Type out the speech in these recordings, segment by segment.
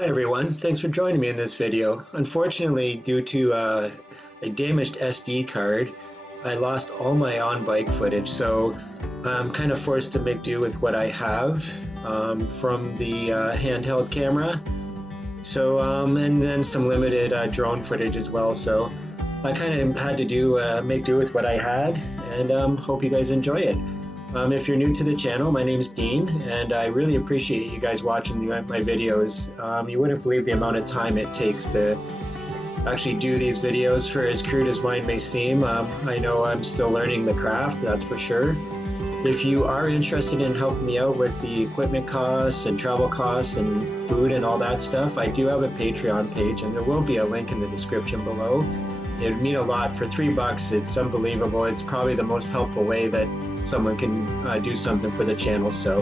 Hi everyone, thanks for joining me in this video. Unfortunately, due to a damaged SD card, I lost all my on-bike footage, so I'm kind of forced to make do with what I have from the handheld camera. So, and then some limited drone footage as well, so I kind of had to make do with what I had, and hope you guys enjoy it. If you're new to the channel, my name's Dean, and I really appreciate you guys watching my videos. You wouldn't believe the amount of time it takes to actually do these videos, for as crude as mine may seem. I know I'm still learning the craft, that's for sure. If you are interested in helping me out with the equipment costs and travel costs and food and all that stuff, I do have a Patreon page, and there will be a link in the description below. It would mean a lot. For $3, it's unbelievable. It's probably the most helpful way that someone can do something for the channel. So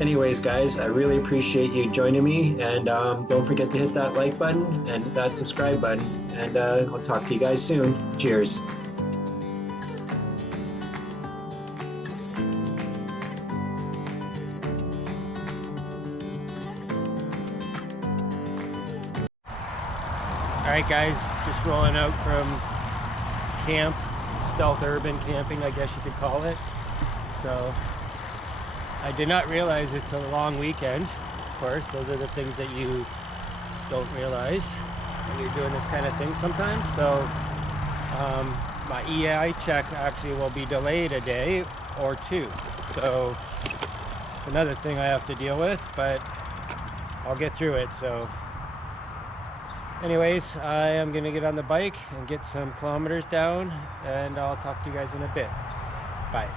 anyways, guys, I really appreciate you joining me, and don't forget to hit that like button and that subscribe button, and I'll talk to you guys soon. Cheers. Alright guys, just rolling out from camp, stealth urban camping I guess you could call it. So I did not realize it's a long weekend. Of course, those are the things that you don't realize when you're doing this kind of thing sometimes. So my EI check actually will be delayed a day or two. So it's another thing I have to deal with, but I'll get through it. So anyways, I am going to get on the bike and get some kilometers down, and I'll talk to you guys in a bit. Bye.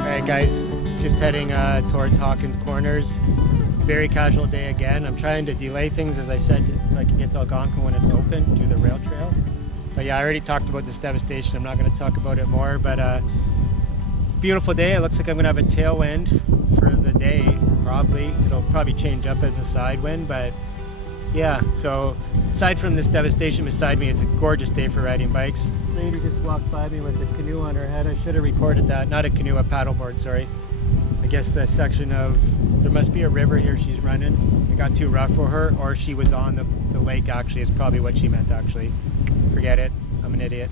Alright guys, just heading towards Hawkins Corners. Very casual day again. I'm trying to delay things, as I said, so I can get to Algonquin when it's open, do the rail trail. But yeah, I already talked about this devastation. I'm not going to talk about it more, but beautiful day. It looks like I'm going to have a tailwind for the day, probably. It'll probably change up as a side wind, but yeah. So aside from this devastation beside me, it's a gorgeous day for riding bikes. Lady just walked by me with a canoe on her head. I should have recorded that. Not a canoe, a paddleboard, sorry. I guess the section of, there must be a river here she's running. It got too rough for her, or she was on the lake actually, is probably what she meant actually. Forget it, I'm an idiot.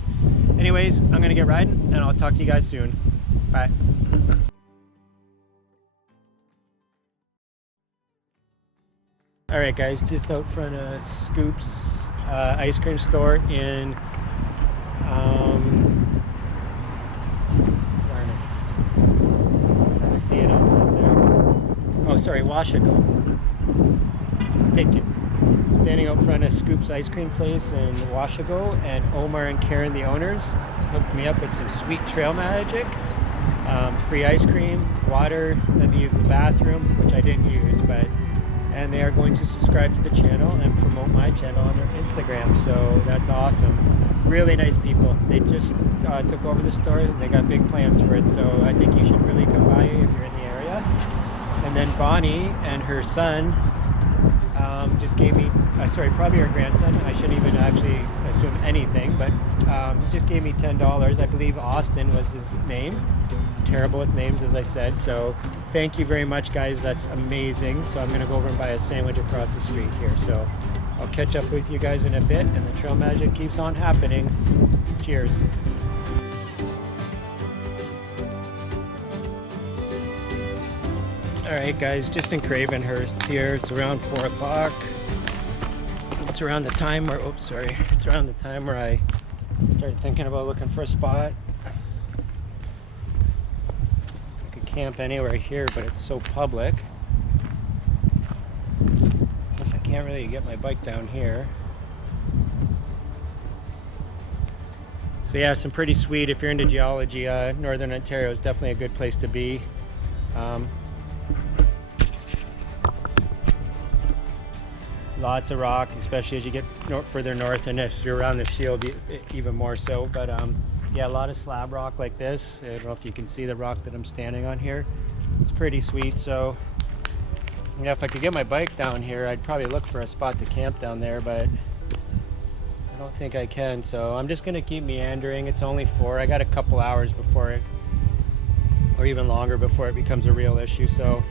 Anyways, I'm gonna get riding and I'll talk to you guys soon. Bye. Alright guys, just out front of Scoopz Ice Cream store in see it outside there. Oh, sorry, Washago. Thank you. Standing out front of Scoopz Ice Cream place in Washago, and Omar and Karen, the owners, hooked me up with some sweet trail magic, free ice cream, water, let me use the bathroom, which I didn't use, and they are going to subscribe to the channel and promote my channel on their Instagram, so that's awesome. Really nice people. They just took over the store. They got big plans for it, so I think you should really come by if you're in the area. And then Bonnie and her son just gave me, sorry, probably her grandson. I shouldn't even actually assume anything, but just gave me $10. I believe Austin was his name. Terrible with names, as I said, so thank you very much guys, that's amazing. So I'm going to go over and buy a sandwich across the street here, so I'll catch up with you guys in a bit, and the trail magic keeps on happening. Cheers. Alright guys, just in Gravenhurst here. It's around 4 o'clock. It's around the time where, oops, sorry. It's around the time where I started thinking about looking for a spot. I could camp anywhere here, but it's so public. Guess I can't really get my bike down here. So yeah, some pretty sweet, if you're into geology, Northern Ontario is definitely a good place to be. Lots of rock, especially as you get further north, and if you're around the shield, even more so. But yeah, a lot of slab rock like this. I don't know if you can see the rock that I'm standing on here. It's pretty sweet. So Yeah, if I could get my bike down here, I'd probably look for a spot to camp down there, but I don't think I can, so I'm just gonna keep meandering. It's only 4. I got a couple hours before it, or even longer before it becomes a real issue, so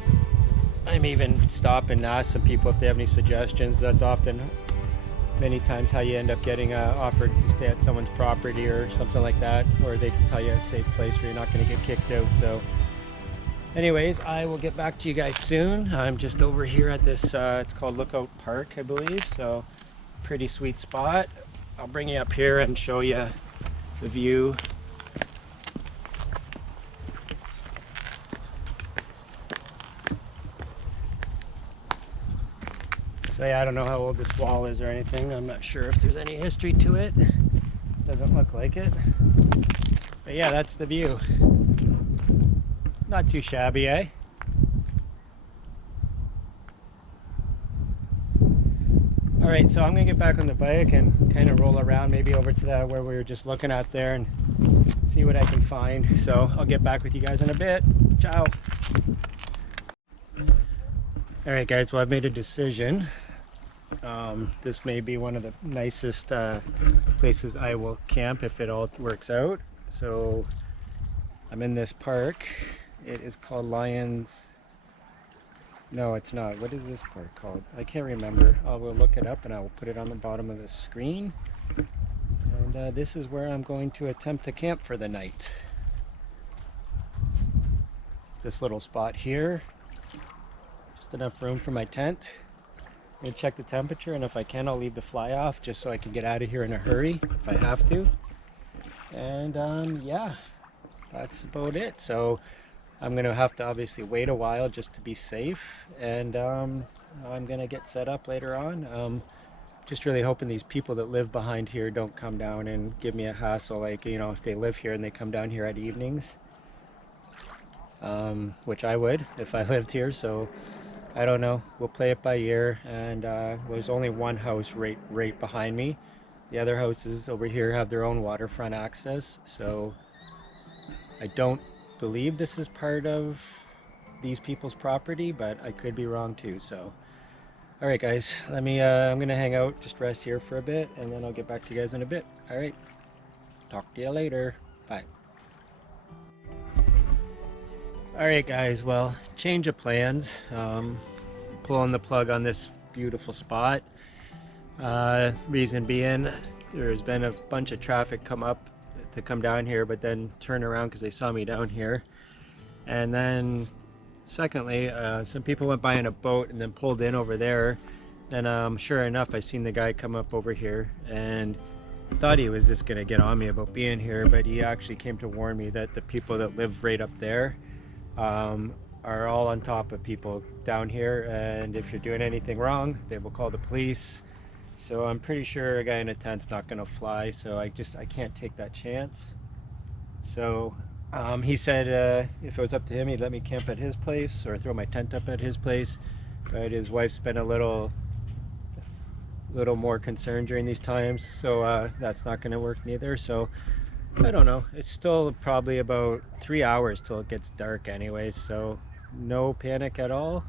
I'm even stop and ask some people if they have any suggestions. That's often many times how you end up getting offered to stay at someone's property or something like that, or they can tell you a safe place where you're not going to get kicked out. So anyways, I will get back to you guys soon. I'm just over here at this it's called Lookout Park, I believe, so pretty sweet spot. I'll bring you up here and show you the view. So yeah, I don't know how old this wall is or anything. I'm not sure if there's any history to it. Doesn't look like it. But yeah, that's the view. Not too shabby, eh? All right, so I'm gonna get back on the bike and kind of roll around, maybe over to that where we were just looking at there, and see what I can find. So I'll get back with you guys in a bit. Ciao. All right, guys, well, I've made a decision. This may be one of the nicest places I will camp if it all works out. So I'm in this park. It is called Lions. No, it's not. What is this park called? I can't remember. I will look it up and I will put it on the bottom of the screen. And this is where I'm going to attempt to camp for the night. This little spot here. Just enough room for my tent. I'm going to check the temperature, and if I can, I'll leave the fly off just so I can get out of here in a hurry if I have to. And yeah, that's about it. So I'm going to have to obviously wait a while just to be safe, and I'm going to get set up later on. Just really hoping these people that live behind here don't come down and give me a hassle, like, you know, if they live here and they come down here at evenings, which I would if I lived here. So I don't know, we'll play it by ear. And there's only one house right behind me. The other houses over here have their own waterfront access, so I don't believe this is part of these people's property, but I could be wrong too. So all right, guys, let me I'm gonna hang out, just rest here for a bit, and then I'll get back to you guys in a bit. All right, talk to you later. Bye. All right, guys, well, change of plans. Pulling the plug on this beautiful spot. Reason being, there's been a bunch of traffic to come down here, but then turn around because they saw me down here. And then secondly, some people went by in a boat and then pulled in over there. And sure enough, I seen the guy come up over here, and I thought he was just gonna get on me about being here, but he actually came to warn me that the people that live right up there are all on top of people down here, and if you're doing anything wrong, they will call the police. So I'm pretty sure a guy in a tent's not gonna fly, so I can't take that chance. So he said if it was up to him, he'd let me camp at his place or throw my tent up at his place, but his wife's been a little more concerned during these times, so that's not gonna work neither. So I don't know, it's still probably about 3 hours till it gets dark anyways, so no panic at all.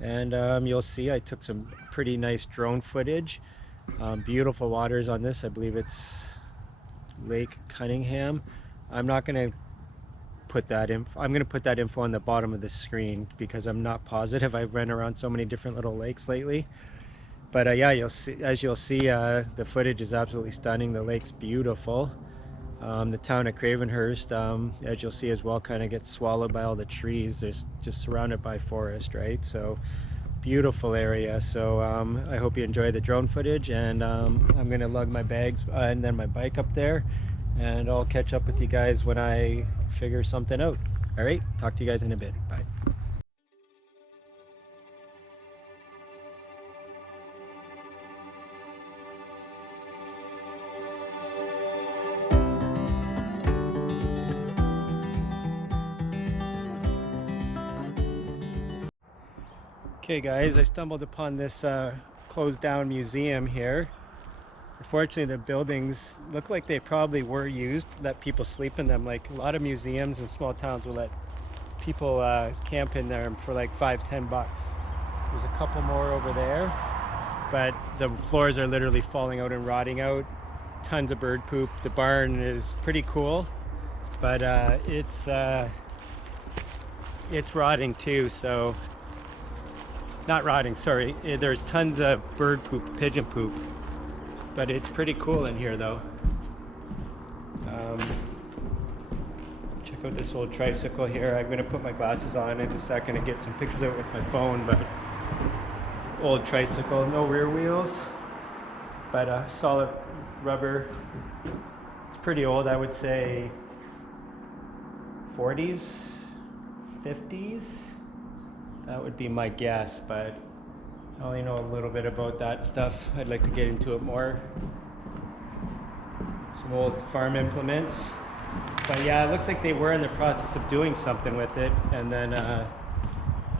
And you'll see I took some pretty nice drone footage. Beautiful waters on this. I believe it's Lake Cunningham. I'm not going to put that in. I'm going to put that info on the bottom of the screen because I'm not positive. I've ran around so many different little lakes lately. But yeah, you'll see, the footage is absolutely stunning. The lake's beautiful. The town of Gravenhurst, as you'll see as well, kind of gets swallowed by all the trees. There's just surrounded by forest, right? So beautiful area. So I hope you enjoy the drone footage, and I'm gonna lug my bags and then my bike up there, and I'll catch up with you guys when I figure something out. All right, talk to you guys in a bit. Bye. Okay guys, I stumbled upon this closed down museum here. Unfortunately, the buildings look like they probably were used, let people sleep in them. Like a lot of museums in small towns will let people camp in there for like $5-10. There's a couple more over there, but the floors are literally falling out and rotting out. Tons of bird poop. The barn is pretty cool, but it's rotting too. So not rotting, sorry. There's tons of bird poop, pigeon poop, but it's pretty cool in here though. Check out this old tricycle here. I'm gonna put my glasses on in a second and get some pictures of it with my phone, but old tricycle, no rear wheels, but solid rubber. It's pretty old, I would say 40s, 50s. That would be my guess, but I only know a little bit about that stuff. I'd like to get into it more. Some old farm implements. But yeah, it looks like they were in the process of doing something with it, and then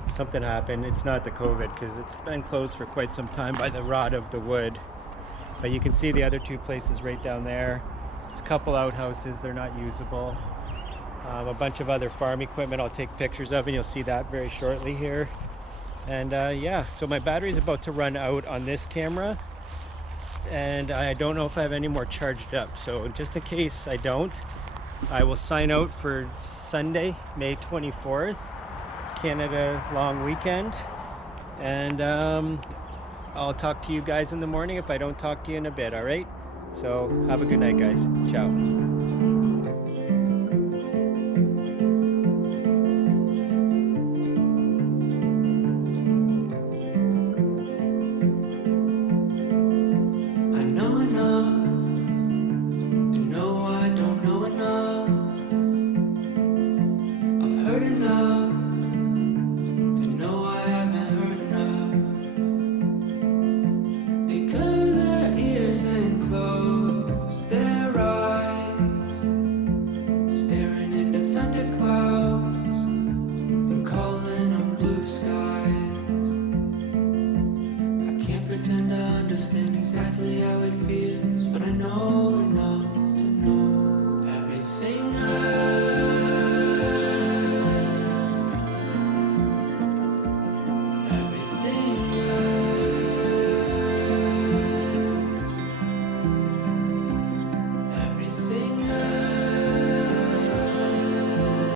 something happened. It's not the COVID, because it's been closed for quite some time by the rot of the wood. But you can see the other two places right down there. There's a couple outhouses, they're not usable. A bunch of other farm equipment I'll take pictures of, and you'll see that very shortly here. And yeah, so my battery's about to run out on this camera, and I don't know if I have any more charged up. So just in case I don't, I will sign out for Sunday, May 24th, Canada long weekend. And I'll talk to you guys in the morning if I don't talk to you in a bit, all right? So have a good night, guys. Ciao. Exactly how it feels, but I know enough to know.